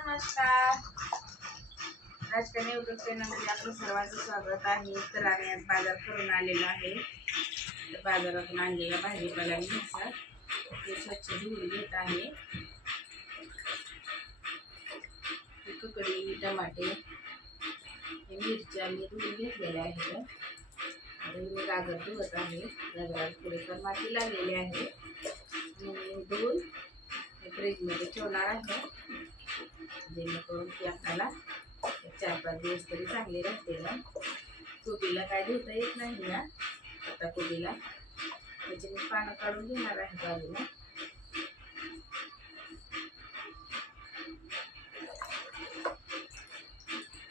नमस्कार. राजकन्या युट्यूब चॅनलमध्ये आपलं सर्वांचं स्वागत आहे. तर आम्ही आज बाजार करून आलेलो आहे. तर बाजारातून आणलेला भाजीपाला मी ते स्वच्छ धुवून घेत आहे. ककडी, टमाटे, मिरच्या मी धुवून घेतलेल्या आहेत. आता मी गाजर धुवत आहे. गाजरात थोडीफार माती लागलेली आहे. धुवून फ्रीजमध्ये ठेवणार आहे, जेणेकरून ती आपल्याला 4-5 दिवस तरी चांगली राहते ना. कोबीला काय धुता येत नाही ना आता कोबीला, त्याची मी पानं काढून घेणार आहे बाजूला.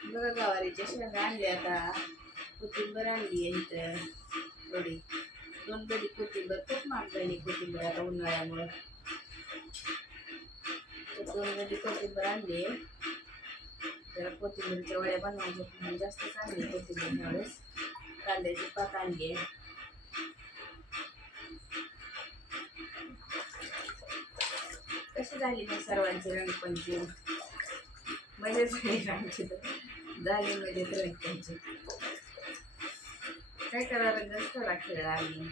बघा गवारीच्या शेंगा आणल्या, आता कोथिंबर आणली आहे इथं बडी 2 बडी कोथिंबर. खूप महाग झाली कोथिंबर आता उन्हाळ्यामुळे. 2 बडी कोथिंबर आणली. जरा कोथिंबीरच्या वड्या बनवायच्या म्हणून जास्त चांगली कोथिंबीर यावेळेस. कांद्याची पात आणली आहे. कशी झाली मग सर्वांची रंगपंचमी? मजा झाली आमची, तर झाली मजेत रंगपंचमी. काय करा, रंगच थोडा खेळला आम्ही.